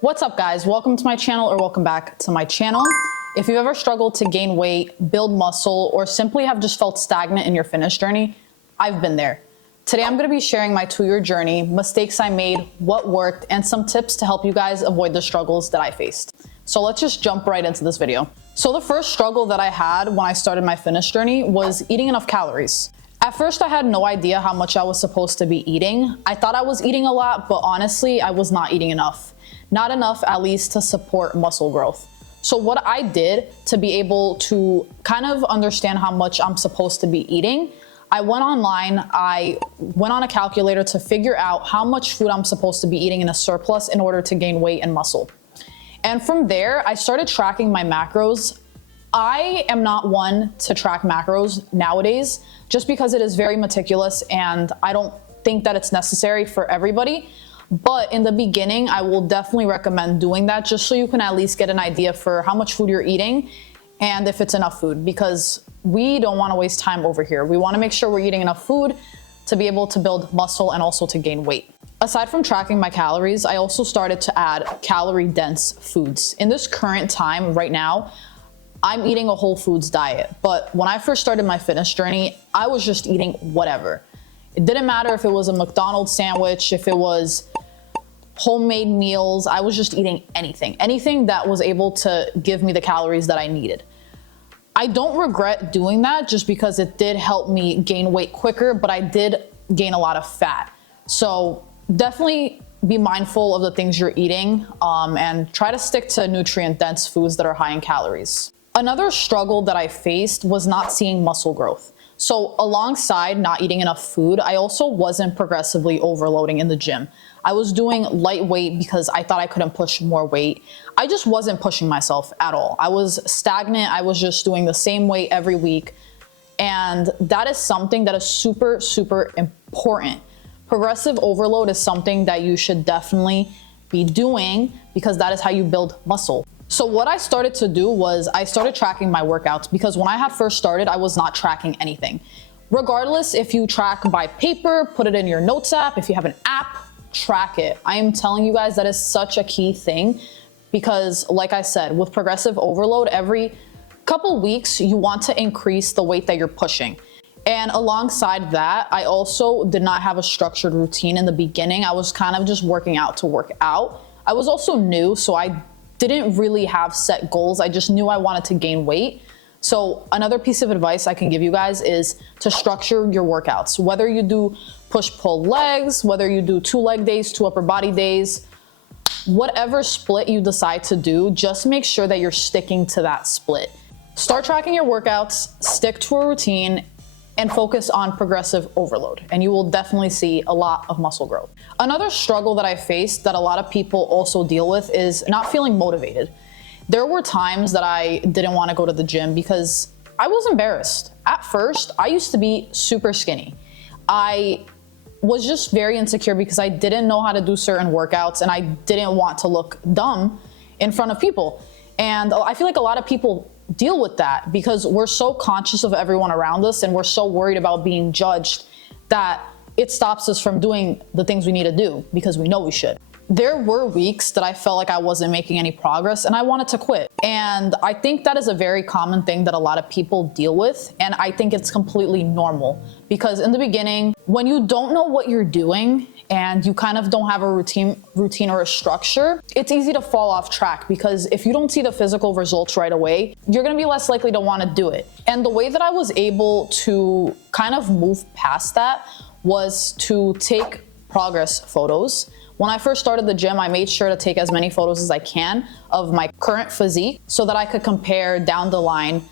What's up guys, welcome to my channel or welcome back to my channel. If you've ever struggled to gain weight, build muscle, or simply have just felt stagnant in your fitness journey, I've been there. Today I'm going to be sharing my 2-year journey, mistakes I made, what worked, and some tips to help you guys avoid the struggles that I faced. So let's just jump right into this video. So the first struggle that I had when I started my fitness journey was eating enough calories. At first, I had no idea how much I was supposed to be eating. I thought I was eating a lot, but honestly, I was not eating enough. Not enough, at least, to support muscle growth. So what I did to be able to kind of understand how much I'm supposed to be eating, I went online, I went on a calculator to figure out how much food I'm supposed to be eating in a surplus in order to gain weight and muscle. And from there, I started tracking my macros. I am not one to track macros nowadays, just because it is very meticulous and I don't think that it's necessary for everybody. But in the beginning, I will definitely recommend doing that just so you can at least get an idea for how much food you're eating and if it's enough food, because we don't want to waste time over here. We want to make sure we're eating enough food to be able to build muscle and also to gain weight. Aside from tracking my calories, I also started to add calorie-dense foods. In this current time right now, I'm eating a whole foods diet, but when I first started my fitness journey, I was just eating whatever. It didn't matter if it was a McDonald's sandwich, if it was homemade meals, I was just eating anything that was able to give me the calories that I needed. I don't regret doing that just because it did help me gain weight quicker, but I did gain a lot of fat. So definitely be mindful of the things you're eating and try to stick to nutrient-dense foods that are high in calories. Another struggle that I faced was not seeing muscle growth. So alongside not eating enough food, I also wasn't progressively overloading in the gym. I was doing lightweight because I thought I couldn't push more weight. I just wasn't pushing myself at all. I was stagnant. I was just doing the same weight every week. And that is something that is super, super important. Progressive overload is something that you should definitely be doing because that is how you build muscle. So what I started to do was I started tracking my workouts, because when I had first started, I was not tracking anything. Regardless, if you track by paper, put it in your notes app. If you have an app, track it. I am telling you guys that is such a key thing because, like I said, with progressive overload, every couple weeks, you want to increase the weight that you're pushing. And alongside that, I also did not have a structured routine in the beginning. I was kind of just working out to work out. I was also new, so I didn't really have set goals. I just knew I wanted to gain weight. So another piece of advice I can give you guys is to structure your workouts. Whether you do push-pull legs, whether you do 2 leg days, 2 upper body days, whatever split you decide to do, just make sure that you're sticking to that split. Start tracking your workouts, stick to a routine, and focus on progressive overload, and you will definitely see a lot of muscle growth. Another struggle that I faced that a lot of people also deal with is not feeling motivated. There were times that I didn't want to go to the gym because I was embarrassed. At first, I used to be super skinny. I was just very insecure because I didn't know how to do certain workouts and I didn't want to look dumb in front of people. And I feel like a lot of people deal with that because we're so conscious of everyone around us and we're so worried about being judged that it stops us from doing the things we need to do because we know we should. There were weeks that I felt like I wasn't making any progress and I wanted to quit. And I think that is a very common thing that a lot of people deal with. And I think it's completely normal because in the beginning, when you don't know what you're doing and you kind of don't have a routine or a structure, it's easy to fall off track because if you don't see the physical results right away, you're gonna be less likely to want to do it. And the way that I was able to kind of move past that was to take progress photos. When I first started the gym, I made sure to take as many photos as I can of my current physique so that I could compare down the line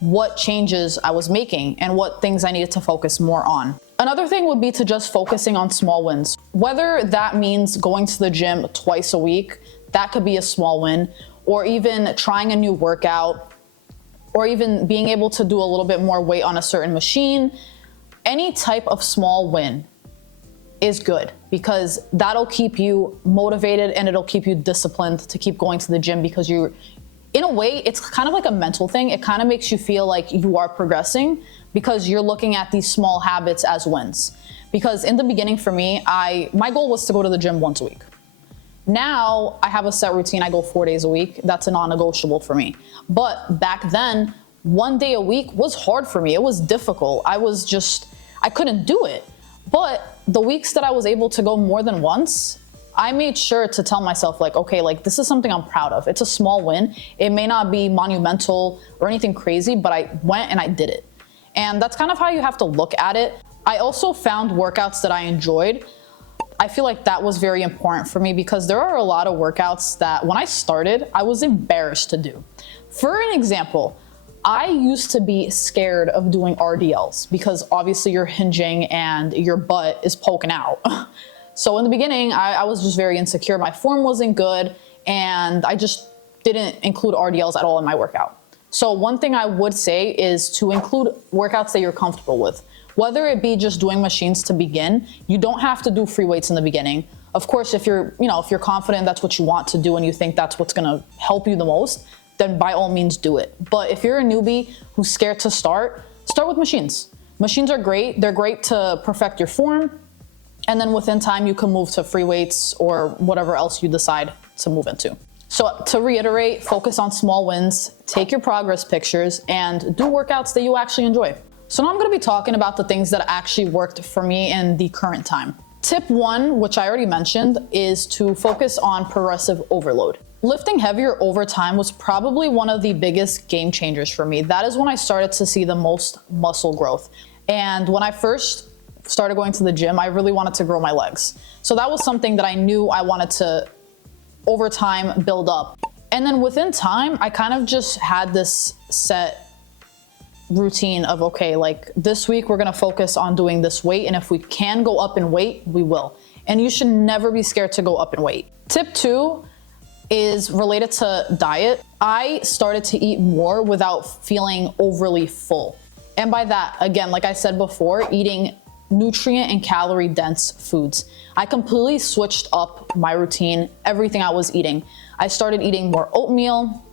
what changes I was making and what things I needed to focus more on. Another thing would be to just focusing on small wins. Whether that means going to the gym twice a week, that could be a small win, or even trying a new workout, or even being able to do a little bit more weight on a certain machine. Any type of small win is good because that'll keep you motivated and it'll keep you disciplined to keep going to the gym because you're, in a way, it's kind of like a mental thing. It kind of makes you feel like you are progressing because you're looking at these small habits as wins. Because in the beginning for me, my goal was to go to the gym once a week. Now I have a set routine. I go 4 days a week. That's a non-negotiable for me. But back then, 1 day a week was hard for me. It was difficult. I couldn't do it. But the weeks that I was able to go more than once, I made sure to tell myself like, okay, like this is something I'm proud of. It's a small win. It may not be monumental or anything crazy, but I went and I did it. And that's kind of how you have to look at it. I also found workouts that I enjoyed. I feel like that was very important for me because there are a lot of workouts that when I started, I was embarrassed to do. For an example, I used to be scared of doing RDLs because obviously you're hinging and your butt is poking out. So in the beginning, I was just very insecure. My form wasn't good and I just didn't include RDLs at all in my workout. So one thing I would say is to include workouts that you're comfortable with. Whether it be just doing machines to begin, you don't have to do free weights in the beginning. Of course, if you're confident that's what you want to do and you think that's what's gonna help you the most, then by all means do it. But if you're a newbie who's scared to start with machines. Machines are great. They're great to perfect your form. And then within time, you can move to free weights or whatever else you decide to move into. So to reiterate, focus on small wins, take your progress pictures, and do workouts that you actually enjoy. So now I'm gonna be talking about the things that actually worked for me in the current time. Tip 1, which I already mentioned, is to focus on progressive overload. Lifting heavier over time was probably one of the biggest game changers for me. That is when I started to see the most muscle growth. And when I first started going to the gym, I really wanted to grow my legs. So that was something that I knew I wanted to, over time, build up. And then within time, I kind of just had this set routine of, okay, like this week we're gonna focus on doing this weight, and if we can go up in weight, we will. And you should never be scared to go up in weight. Tip 2 is related to diet. I started to eat more without feeling overly full. And by that, again, like I said before, eating nutrient and calorie dense foods. I completely switched up my routine, everything I was eating. I started eating more oatmeal,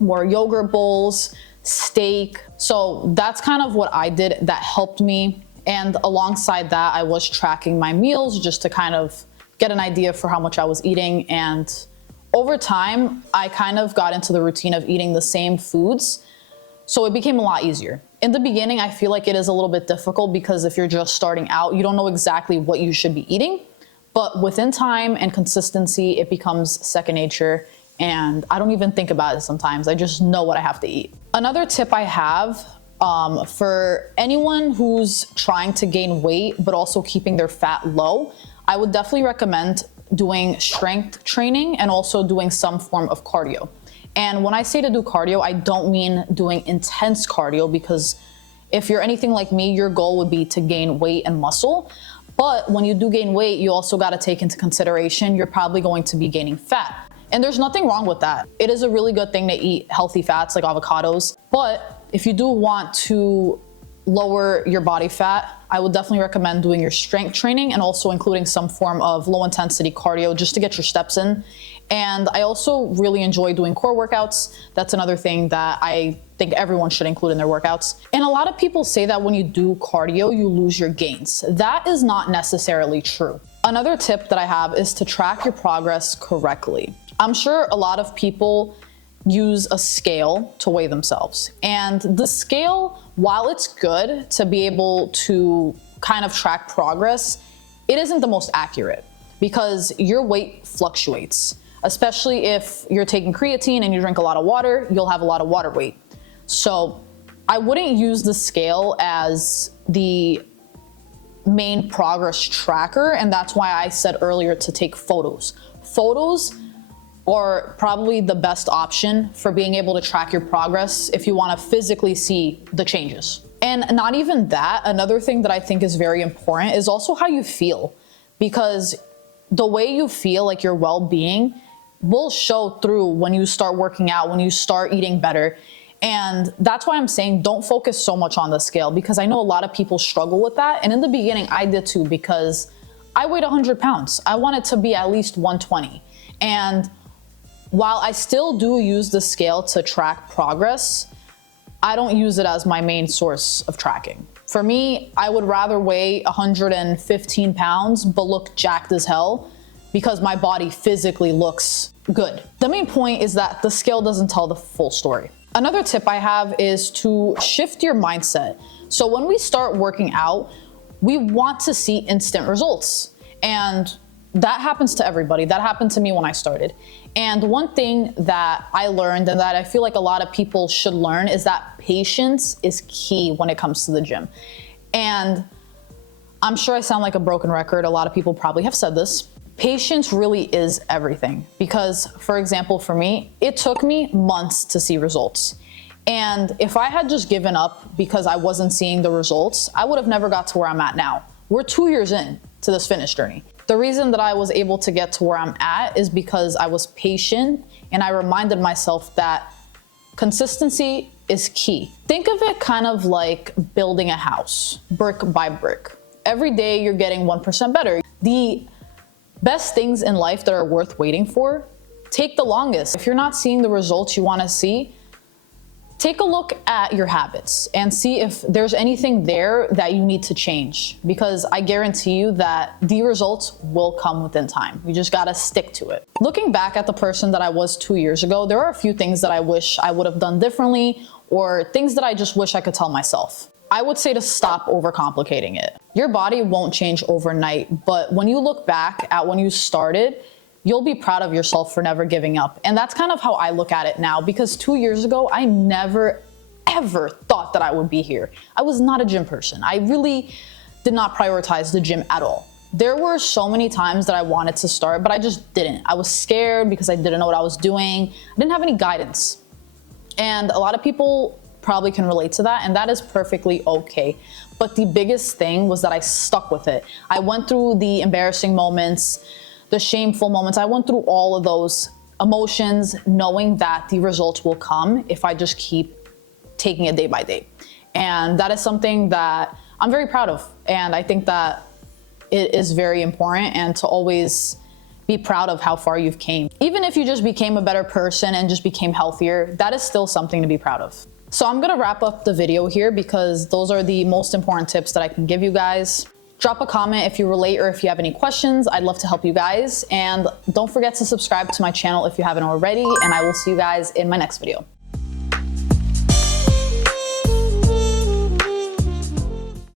more yogurt bowls, steak. So that's kind of what I did that helped me. And alongside that, I was tracking my meals just to kind of get an idea for how much I was eating. And over time, I kind of got into the routine of eating the same foods. So it became a lot easier. In the beginning, I feel like it is a little bit difficult because if you're just starting out, you don't know exactly what you should be eating. But within time and consistency, it becomes second nature. And I don't even think about it sometimes. I just know what I have to eat. Another tip I have for anyone who's trying to gain weight, but also keeping their fat low, I would definitely recommend doing strength training and also doing some form of cardio. And when I say to do cardio, I don't mean doing intense cardio, because if you're anything like me, your goal would be to gain weight and muscle. But when you do gain weight, you also got to take into consideration you're probably going to be gaining fat. And there's nothing wrong with that. It is a really good thing to eat healthy fats like avocados. But if you do want to lower your body fat, I would definitely recommend doing your strength training and also including some form of low intensity cardio just to get your steps in. And I also really enjoy doing core workouts. That's another thing that I think everyone should include in their workouts. And a lot of people say that when you do cardio, you lose your gains. That is not necessarily true. Another tip that I have is to track your progress correctly. I'm sure a lot of people use a scale to weigh themselves. And the scale, while it's good to be able to kind of track progress, it isn't the most accurate because your weight fluctuates. Especially if you're taking creatine and you drink a lot of water, you'll have a lot of water weight. So I wouldn't use the scale as the main progress tracker. And that's why I said earlier to take photos. Photos are probably the best option for being able to track your progress if you want to physically see the changes. And not even that, another thing that I think is very important is also how you feel, because the way you feel, like your well-being, will show through when you start working out, when you start eating better. And that's why I'm saying don't focus so much on the scale, because I know a lot of people struggle with that. And in the beginning, I did too, because I weighed 100 pounds. I wanted to be at least 120. And while I still do use the scale to track progress, I don't use it as my main source of tracking. For me, I would rather weigh 115 pounds but look jacked as hell because my body physically looks good. The main point is that the scale doesn't tell the full story. Another tip I have is to shift your mindset. So when we start working out, we want to see instant results. And that happens to everybody. That happened to me when I started. And one thing that I learned and that I feel like a lot of people should learn is that patience is key when it comes to the gym. And I'm sure I sound like a broken record. A lot of people probably have said this. Patience really is everything. Because, for example, for me, it took me months to see results. And if I had just given up because I wasn't seeing the results, I would have never got to where I'm at now. We're 2 years in to this fitness journey. The reason that I was able to get to where I'm at is because I was patient and I reminded myself that consistency is key. Think of it kind of like building a house, brick by brick. Every day you're getting 1% better. The best things in life that are worth waiting for take the longest. If you're not seeing the results you want to see, take a look at your habits and see if there's anything there that you need to change, because I guarantee you that the results will come within time. You just gotta stick to it. Looking back at the person that I was 2 years ago, there are a few things that I wish I would have done differently, or things that I just wish I could tell myself. I would say to stop overcomplicating it. Your body won't change overnight, but when you look back at when you started, you'll be proud of yourself for never giving up. And that's kind of how I look at it now, because 2 years ago, I never, ever thought that I would be here. I was not a gym person. I really did not prioritize the gym at all. There were so many times that I wanted to start, but I just didn't. I was scared because I didn't know what I was doing. I didn't have any guidance. And a lot of people probably can relate to that, and that is perfectly okay. But the biggest thing was that I stuck with it. I went through the embarrassing moments, the shameful moments. I went through all of those emotions, knowing that the results will come if I just keep taking it day by day. And that is something that I'm very proud of. And I think that it is very important, and to always be proud of how far you've came. Even if you just became a better person and just became healthier, that is still something to be proud of. So I'm gonna wrap up the video here because those are the most important tips that I can give you guys. Drop a comment if you relate or if you have any questions. I'd love to help you guys. And don't forget to subscribe to my channel if you haven't already. And I will see you guys in my next video.